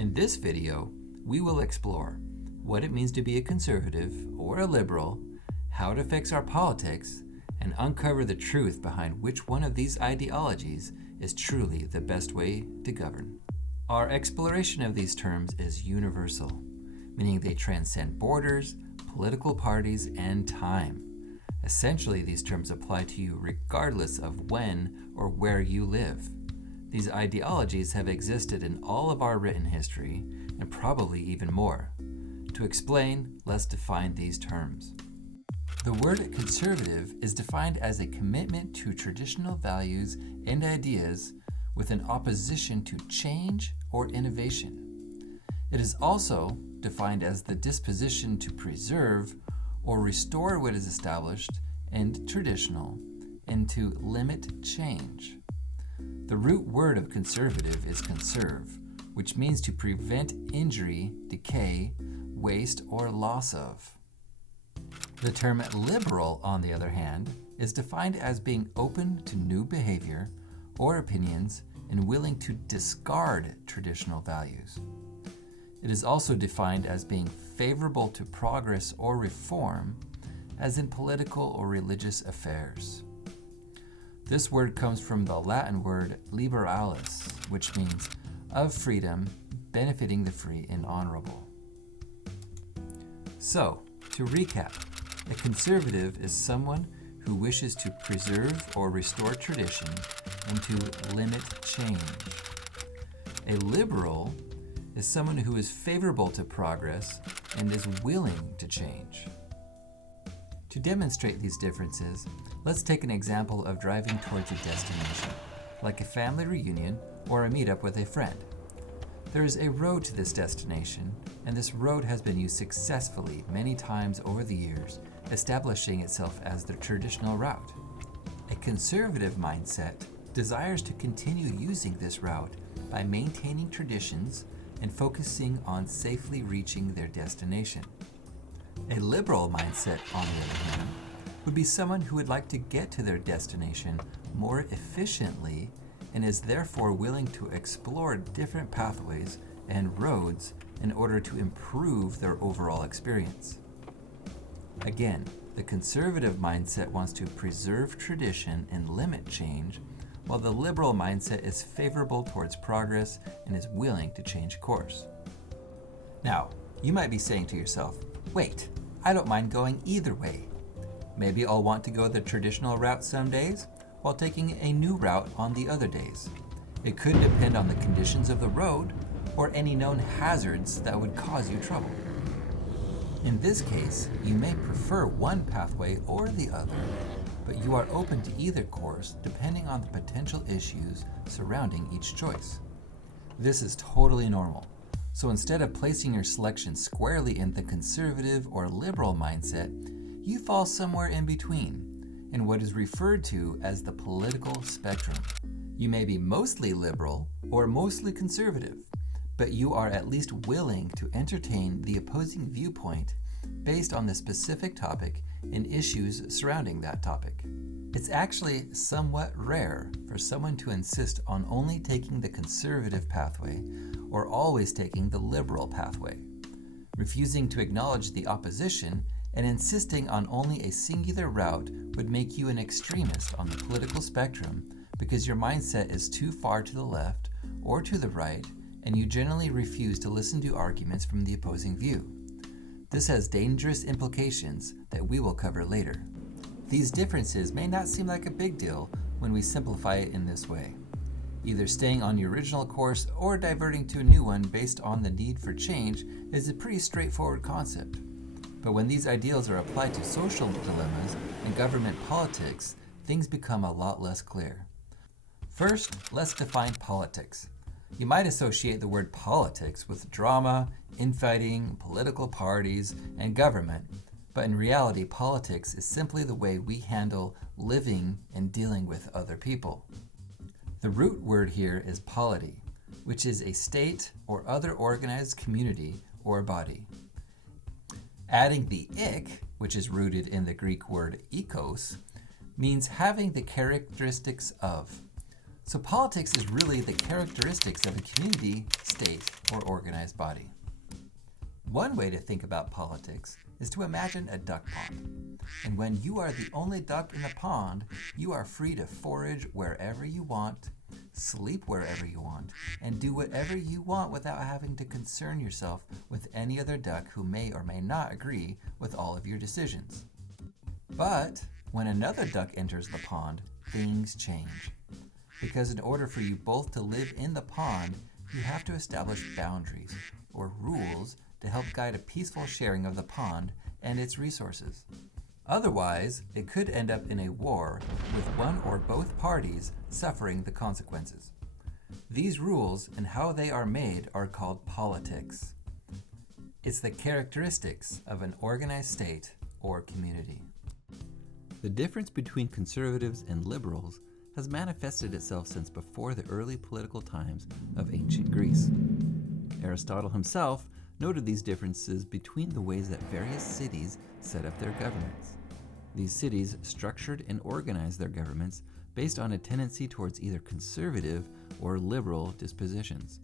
In this video, we will explore what it means to be a conservative or a liberal, how it affects our politics, and uncover the truth behind which one of these ideologies is truly the best way to govern. Our exploration of these terms is universal, meaning they transcend borders, political parties, and time. Essentially, these terms apply to you regardless of when or where you live. These ideologies have existed in all of our written history, and probably even more. To explain, let's define these terms. The word conservative is defined as a commitment to traditional values and ideas with an opposition to change or innovation. It is also defined as the disposition to preserve or restore what is established and traditional and to limit change. The root word of conservative is conserve, which means to prevent injury, decay, waste, or loss of. The term liberal, on the other hand, is defined as being open to new behavior or opinions and willing to discard traditional values. It is also defined as being favorable to progress or reform, as in political or religious affairs. This word comes from the Latin word liberalis, which means of freedom, benefiting the free and honorable. So, to recap, a conservative is someone who wishes to preserve or restore tradition and to limit change. A liberal is someone who is favorable to progress and is willing to change. To demonstrate these differences, let's take an example of driving towards a destination, like a family reunion or a meetup with a friend. There is a road to this destination, and this road has been used successfully many times over the years, establishing itself as the traditional route. A conservative mindset desires to continue using this route by maintaining traditions and focusing on safely reaching their destination. A liberal mindset, on the other hand, would be someone who would like to get to their destination more efficiently and is therefore willing to explore different pathways and roads in order to improve their overall experience. Again, the conservative mindset wants to preserve tradition and limit change, while the liberal mindset is favorable towards progress and is willing to change course. Now, you might be saying to yourself, wait, I don't mind going either way. Maybe I'll want to go the traditional route some days, while taking a new route on the other days. It could depend on the conditions of the road or any known hazards that would cause you trouble. In this case, you may prefer one pathway or the other, but you are open to either course depending on the potential issues surrounding each choice. This is totally normal. So instead of placing your selection squarely in the conservative or liberal mindset, you fall somewhere in between, in what is referred to as the political spectrum. You may be mostly liberal or mostly conservative, but you are at least willing to entertain the opposing viewpoint based on the specific topic and issues surrounding that topic. It's actually somewhat rare for someone to insist on only taking the conservative pathway or always taking the liberal pathway. Refusing to acknowledge the opposition and insisting on only a singular route would make you an extremist on the political spectrum because your mindset is too far to the left or to the right, and you generally refuse to listen to arguments from the opposing view. This has dangerous implications that we will cover later. These differences may not seem like a big deal when we simplify it in this way. Either staying on your original course or diverting to a new one based on the need for change is a pretty straightforward concept. But when these ideals are applied to social dilemmas and government politics, things become a lot less clear. First, let's define politics. You might associate the word politics with drama, infighting, political parties, and government, but in reality, politics is simply the way we handle living and dealing with other people. The root word here is polity, which is a state or other organized community or body. Adding the ik, which is rooted in the Greek word ekos, means having the characteristics of. So politics is really the characteristics of a community, state, or organized body. One way to think about politics is to imagine a duck pond. And when you are the only duck in the pond, you are free to forage wherever you want, sleep wherever you want, and do whatever you want without having to concern yourself with any other duck who may or may not agree with all of your decisions. But when another duck enters the pond, things change. Because in order for you both to live in the pond, you have to establish boundaries, or rules, to help guide a peaceful sharing of the pond and its resources. Otherwise, it could end up in a war with one or both parties suffering the consequences. These rules and how they are made are called politics. It's the characteristics of an organized state or community. The difference between conservatives and liberals has manifested itself since before the early political times of ancient Greece. Aristotle himself noted these differences between the ways that various cities set up their governments. These cities structured and organized their governments based on a tendency towards either conservative or liberal dispositions.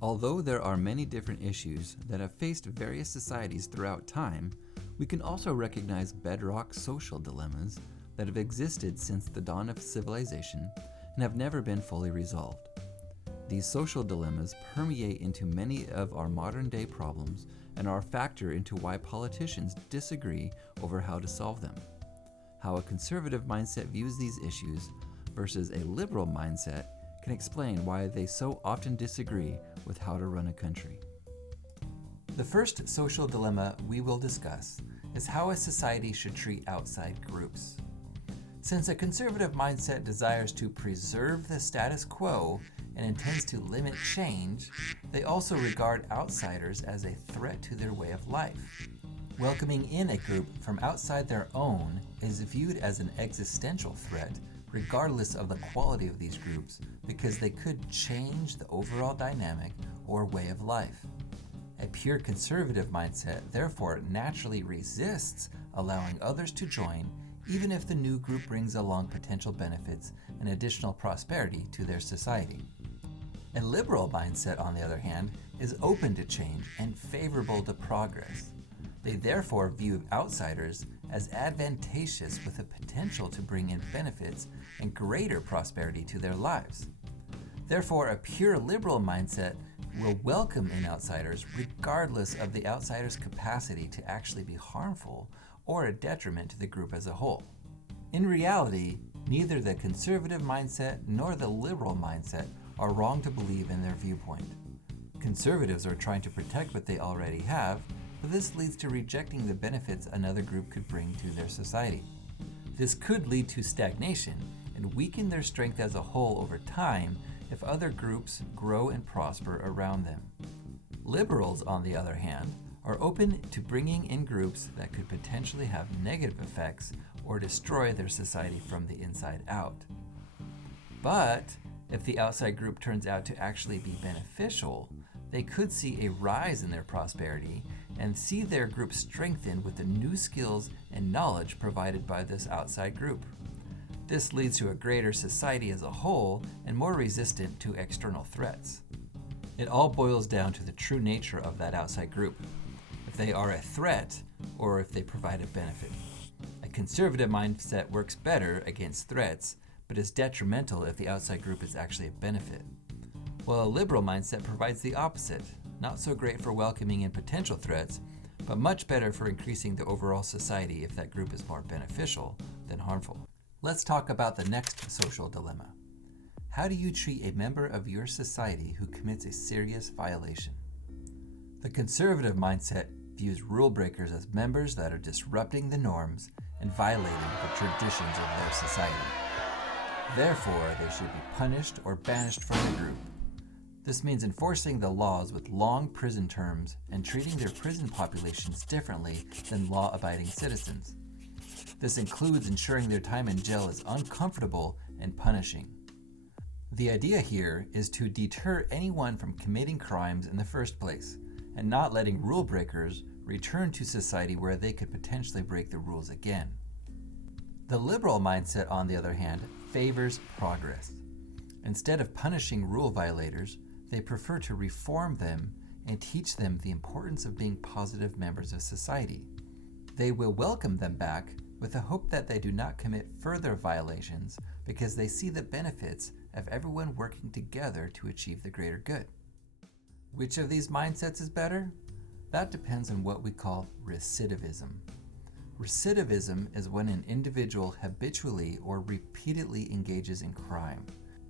Although there are many different issues that have faced various societies throughout time, we can also recognize bedrock social dilemmas that have existed since the dawn of civilization and have never been fully resolved. These social dilemmas permeate into many of our modern-day problems and are a factor into why politicians disagree over how to solve them. How a conservative mindset views these issues versus a liberal mindset can explain why they so often disagree with how to run a country. The first social dilemma we will discuss is how a society should treat outside groups. Since a conservative mindset desires to preserve the status quo and intends to limit change, they also regard outsiders as a threat to their way of life. Welcoming in a group from outside their own is viewed as an existential threat, regardless of the quality of these groups, because they could change the overall dynamic or way of life. A pure conservative mindset therefore naturally resists allowing others to join, even if the new group brings along potential benefits and additional prosperity to their society. A liberal mindset, on the other hand, is open to change and favorable to progress. They therefore view outsiders as advantageous with the potential to bring in benefits and greater prosperity to their lives. Therefore, a pure liberal mindset will welcome in outsiders regardless of the outsider's capacity to actually be harmful or a detriment to the group as a whole. In reality, neither the conservative mindset nor the liberal mindset are wrong to believe in their viewpoint. Conservatives are trying to protect what they already have, but this leads to rejecting the benefits another group could bring to their society. This could lead to stagnation and weaken their strength as a whole over time if other groups grow and prosper around them. Liberals, on the other hand, are open to bringing in groups that could potentially have negative effects or destroy their society from the inside out. But if the outside group turns out to actually be beneficial, they could see a rise in their prosperity and see their group strengthen with the new skills and knowledge provided by this outside group. This leads to a greater society as a whole and more resistant to external threats. It all boils down to the true nature of that outside group, if they are a threat or if they provide a benefit. A conservative mindset works better against threats, but is detrimental if the outside group is actually a benefit. While a liberal mindset provides the opposite, not so great for welcoming in potential threats, but much better for increasing the overall society if that group is more beneficial than harmful. Let's talk about the next social dilemma. How do you treat a member of your society who commits a serious violation? The conservative mindset views rule breakers as members that are disrupting the norms and violating the traditions of their society. Therefore, they should be punished or banished from the group. This means enforcing the laws with long prison terms and treating their prison populations differently than law-abiding citizens. This includes ensuring their time in jail is uncomfortable and punishing. The idea here is to deter anyone from committing crimes in the first place, and not letting rule breakers return to society where they could potentially break the rules again. The liberal mindset, on the other hand, favors progress. Instead of punishing rule violators, they prefer to reform them and teach them the importance of being positive members of society. They will welcome them back with the hope that they do not commit further violations because they see the benefits of everyone working together to achieve the greater good. Which of these mindsets is better? That depends on what we call recidivism. Recidivism is when an individual habitually or repeatedly engages in crime.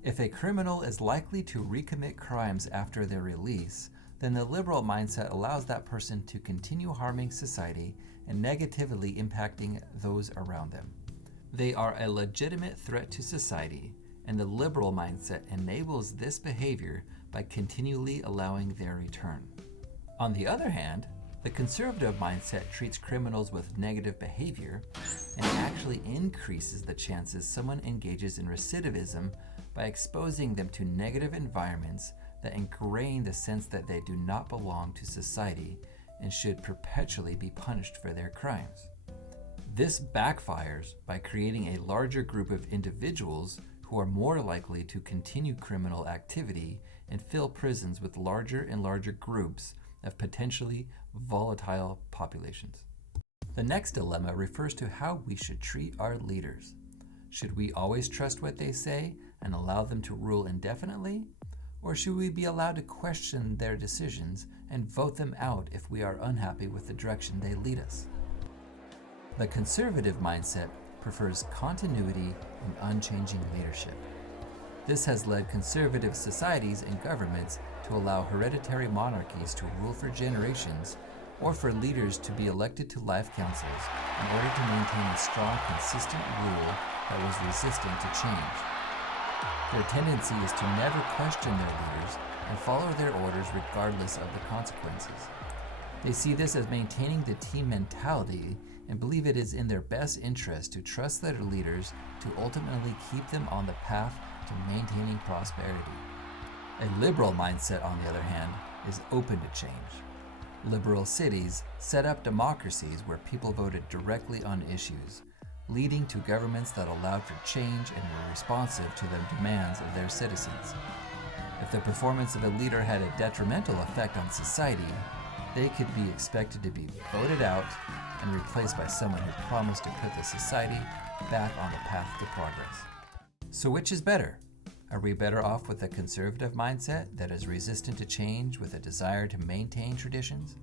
If a criminal is likely to recommit crimes after their release, then the liberal mindset allows that person to continue harming society and negatively impacting those around them. They are a legitimate threat to society, and the liberal mindset enables this behavior by continually allowing their return. On the other hand, the conservative mindset treats criminals with negative behavior and actually increases the chances someone engages in recidivism by exposing them to negative environments that ingrain the sense that they do not belong to society and should perpetually be punished for their crimes. This backfires by creating a larger group of individuals who are more likely to continue criminal activity and fill prisons with larger and larger groups of potentially volatile populations. The next dilemma refers to how we should treat our leaders. Should we always trust what they say and allow them to rule indefinitely? Or should we be allowed to question their decisions and vote them out if we are unhappy with the direction they lead us? The conservative mindset prefers continuity and unchanging leadership. This has led conservative societies and governments to allow hereditary monarchies to rule for generations, or for leaders to be elected to life councils in order to maintain a strong, consistent rule that was resistant to change. Their tendency is to never question their leaders and follow their orders regardless of the consequences. They see this as maintaining the team mentality and believe it is in their best interest to trust their leaders to ultimately keep them on the path to maintaining prosperity. A liberal mindset, on the other hand, is open to change. Liberal cities set up democracies where people voted directly on issues, leading to governments that allowed for change and were responsive to the demands of their citizens. If the performance of a leader had a detrimental effect on society, they could be expected to be voted out and replaced by someone who promised to put the society back on the path to progress. So which is better? Are we better off with a conservative mindset that is resistant to change with a desire to maintain traditions?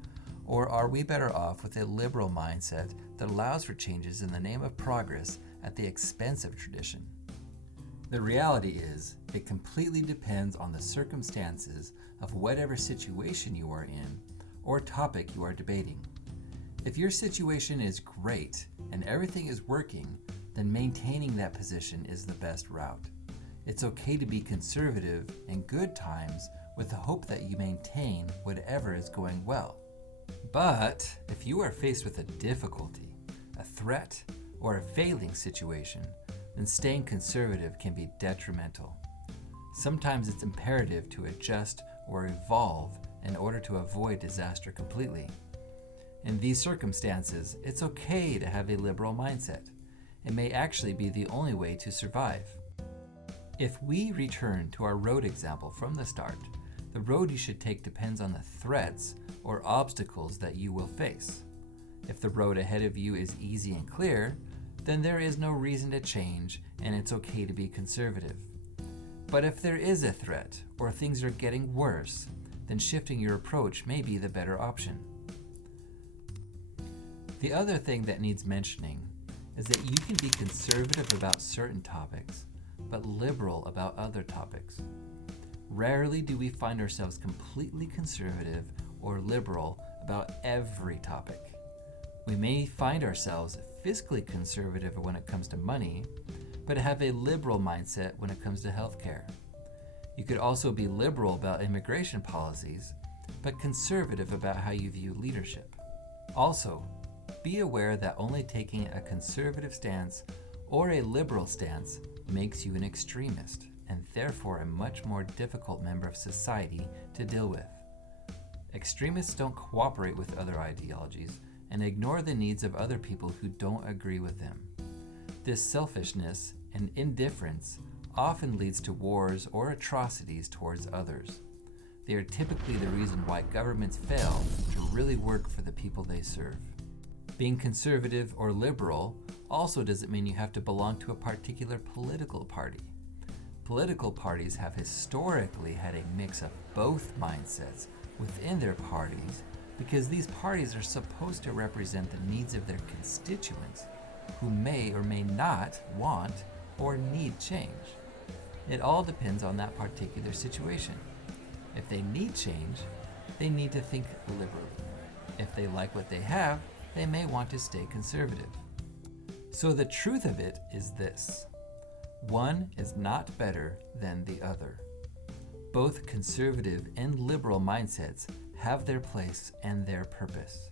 Or are we better off with a liberal mindset that allows for changes in the name of progress at the expense of tradition? The reality is, it completely depends on the circumstances of whatever situation you are in or topic you are debating. If your situation is great and everything is working, then maintaining that position is the best route. It's okay to be conservative in good times with the hope that you maintain whatever is going well. But if you are faced with a difficulty, a threat, or a failing situation, then staying conservative can be detrimental. Sometimes it's imperative to adjust or evolve in order to avoid disaster completely. In these circumstances, it's okay to have a liberal mindset. It may actually be the only way to survive. If we return to our road example from the start, the road you should take depends on the threats or obstacles that you will face. If the road ahead of you is easy and clear, then there is no reason to change and it's okay to be conservative. But if there is a threat or things are getting worse, then shifting your approach may be the better option. The other thing that needs mentioning is that you can be conservative about certain topics, but liberal about other topics. Rarely do we find ourselves completely conservative or liberal about every topic. We may find ourselves fiscally conservative when it comes to money, but have a liberal mindset when it comes to healthcare. You could also be liberal about immigration policies, but conservative about how you view leadership. Also, be aware that only taking a conservative stance or a liberal stance makes you an extremist, and therefore a much more difficult member of society to deal with. Extremists don't cooperate with other ideologies and ignore the needs of other people who don't agree with them. This selfishness and indifference often leads to wars or atrocities towards others. They are typically the reason why governments fail to really work for the people they serve. Being conservative or liberal also doesn't mean you have to belong to a particular political party. Political parties have historically had a mix of both mindsets within their parties because these parties are supposed to represent the needs of their constituents who may or may not want or need change. It all depends on that particular situation. If they need change, they need to think liberally. If they like what they have, they may want to stay conservative. So the truth of it is this: one is not better than the other. Both conservative and liberal mindsets have their place and their purpose.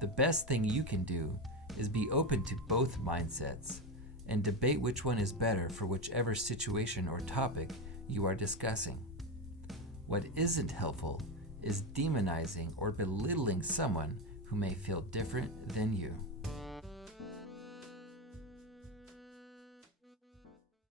The best thing you can do is be open to both mindsets and debate which one is better for whichever situation or topic you are discussing. What isn't helpful is demonizing or belittling someone who may feel different than you.